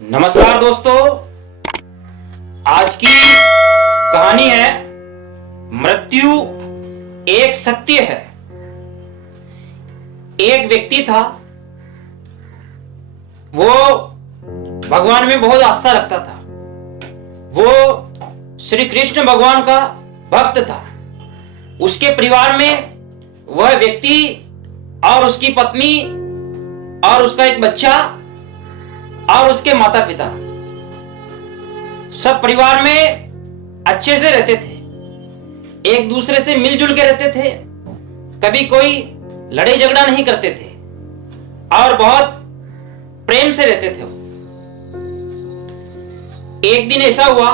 नमस्कार दोस्तों, आज की कहानी है मृत्यु एक सत्य है। एक व्यक्ति था, वो भगवान में बहुत आस्था रखता था। वो श्री कृष्ण भगवान का भक्त था। उसके परिवार में वह व्यक्ति और उसकी पत्नी और उसका एक बच्चा और उसके माता पिता सब परिवार में अच्छे से रहते थे, एक दूसरे से मिलजुल के रहते थे, कभी कोई लड़ाई झगड़ा नहीं करते थे और बहुत प्रेम से रहते थे। एक दिन ऐसा हुआ,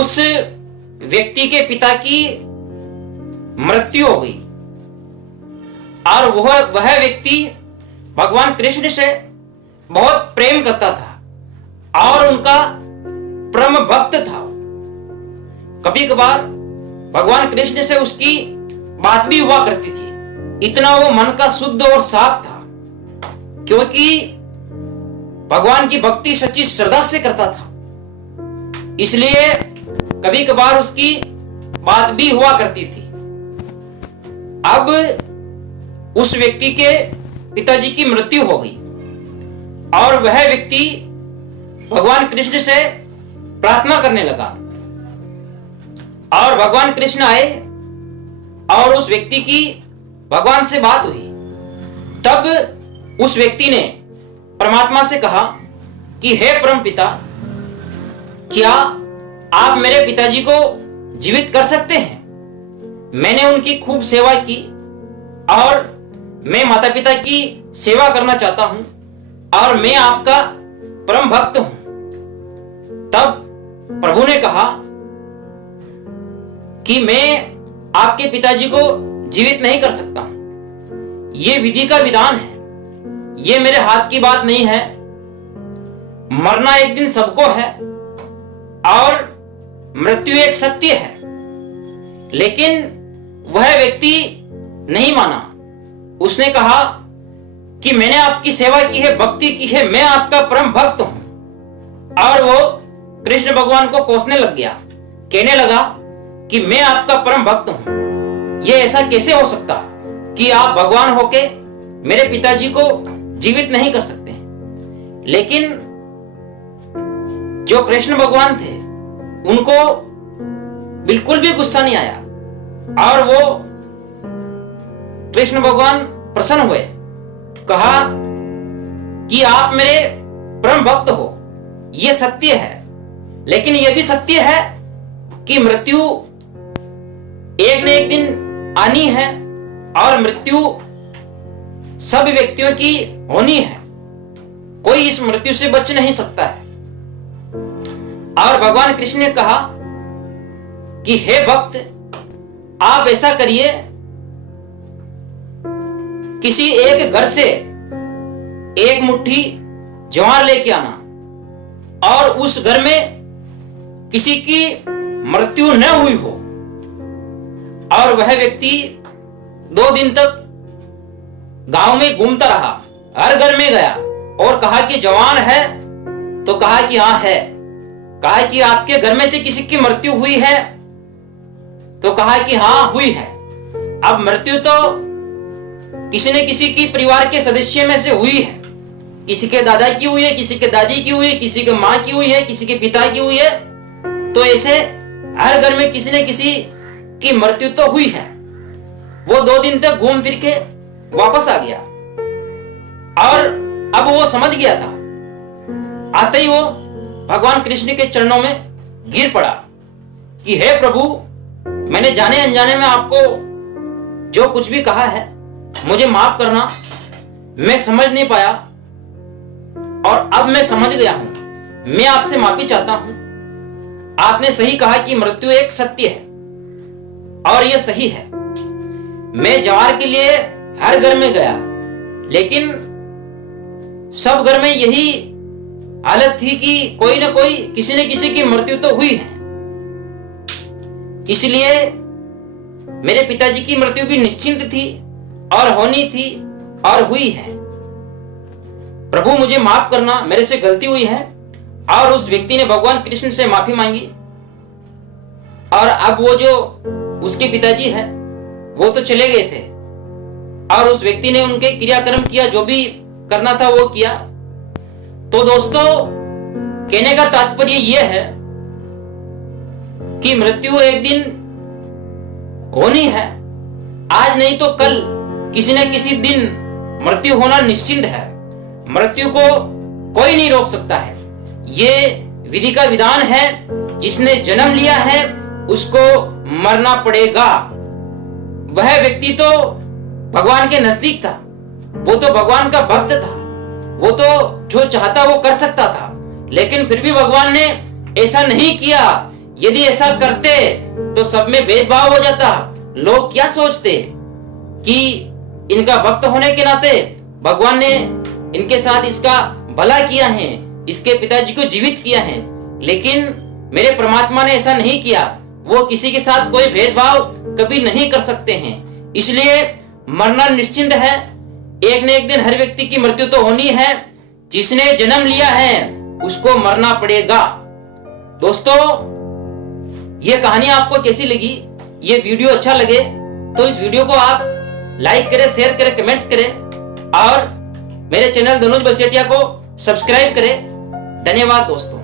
उस व्यक्ति के पिता की मृत्यु हो गई और वह व्यक्ति भगवान कृष्ण से बहुत प्रेम करता था और उनका परम भक्त था। कभी कभार भगवान कृष्ण से उसकी बात भी हुआ करती थी। इतना वो मन का शुद्ध और साफ था, क्योंकि भगवान की भक्ति सच्ची श्रद्धा से करता था, इसलिए कभी कभार उसकी बात भी हुआ करती थी। अब उस व्यक्ति के पिताजी की मृत्यु हो गई और वह व्यक्ति भगवान कृष्ण से प्रार्थना करने लगा और भगवान कृष्ण आए और उस व्यक्ति की भगवान से बात हुई। तब उस व्यक्ति ने परमात्मा से कहा कि हे परम पिता, क्या आप मेरे पिताजी को जीवित कर सकते हैं? मैंने उनकी खूब सेवा की और मैं माता पिता की सेवा करना चाहता हूं और मैं आपका परम भक्त हूं। तब प्रभु ने कहा कि मैं आपके पिताजी को जीवित नहीं कर सकता। यह विधि का विधान है, यह मेरे हाथ की बात नहीं है। मरना एक दिन सबको है और मृत्यु एक सत्य है। लेकिन वह व्यक्ति नहीं माना। उसने कहा कि मैंने आपकी सेवा की है, भक्ति की है, मैं आपका परम भक्त हूं। और वो कृष्ण भगवान को कोसने लग गया, कहने लगा कि मैं आपका परम भक्त हूं। यह ऐसा कैसे हो सकता कि आप भगवान होके मेरे पिताजी को जीवित नहीं कर सकते? लेकिन जो कृष्ण भगवान थे उनको बिल्कुल भी गुस्सा नहीं आया और वो कृष्ण भगवान प्रसन्न हुए। कहा कि आप मेरे परम भक्त हो, यह सत्य है, लेकिन यह भी सत्य है कि मृत्यु एक न एक दिन आनी है और मृत्यु सब व्यक्तियों की होनी है। कोई इस मृत्यु से बच नहीं सकता है। और भगवान कृष्ण ने कहा कि हे भक्त, आप ऐसा करिए, किसी एक घर से एक मुट्ठी ज्वार लेके आना और उस घर में किसी की मृत्यु न हुई हो। और वह व्यक्ति 2 दिन तक गांव में घूमता रहा, हर घर में गया और कहा कि जवान है, तो कहा कि हाँ है। कहा कि आपके घर में से किसी की मृत्यु हुई है, तो कहा कि हाँ हुई है। अब मृत्यु तो किसी ने किसी की परिवार के सदस्य में से हुई है, किसी के दादा की हुई है, किसी के दादी की हुई है, किसी के माँ की हुई है, किसी के पिता की हुई है। तो ऐसे हर घर में किसी ने किसी की मृत्यु तो हुई है। वो 2 दिन तक घूम फिर के वापस आ गया और अब वो समझ गया था। आते ही वो भगवान कृष्ण के चरणों में गिर पड़ा कि हे प्रभु, मैंने जाने अनजाने में आपको जो कुछ भी कहा है मुझे माफ करना। मैं समझ नहीं पाया और अब मैं समझ गया हूं। मैं आपसे माफी चाहता हूं। आपने सही कहा कि मृत्यु एक सत्य है और यह सही है। मैं ज्वार के लिए हर घर में गया, लेकिन सब घर में यही हालत थी कि कोई ना कोई किसी न किसी की मृत्यु तो हुई है। इसलिए मेरे पिताजी की मृत्यु भी निश्चिंत थी और होनी थी और हुई है। प्रभु मुझे माफ करना, मेरे से गलती हुई है। और उस व्यक्ति ने भगवान कृष्ण से माफी मांगी। और अब वो जो उसके पिताजी है वो तो चले गए थे और उस व्यक्ति ने उनके क्रियाक्रम किया, जो भी करना था वो किया। तो दोस्तों, कहने का तात्पर्य यह है कि मृत्यु एक दिन होनी है, आज नहीं तो कल किसी न किसी दिन मृत्यु होना निश्चित है। मृत्यु को कोई नहीं रोक सकता है। ये विधि का विधान है, जिसने जन्म लिया है उसको मरना पड़ेगा। वह व्यक्ति तो भगवान के नजदीक था, वो तो भगवान का भक्त था, वो तो जो चाहता वो कर सकता था, लेकिन फिर भी भगवान ने ऐसा नहीं किया। यदि ऐसा करते तो सब में भेदभाव हो जाता। लोग क्या सोचते कि इनका भक्त होने के नाते भगवान ने इनके साथ इसका भला किया है, इसके पिताजी को जीवित किया है। लेकिन मेरे परमात्मा ने ऐसा नहीं किया। वो किसी के साथ कोई भेदभाव कभी नहीं कर सकते हैं। इसलिए मरना निश्चित है। एक न एक दिन हर व्यक्ति की मृत्यु तो होनी है। जिसने जन्म लिया है उसको मरना पड़ेगा। दोस्तों, ये कहानी आपको कैसी लगी? ये वीडियो अच्छा लगे तो इस वीडियो को आप लाइक करें, शेयर करें, कमेंट्स करें और मेरे चैनल धनुज बसेटिया को सब्सक्राइब करें। धन्यवाद दोस्तों।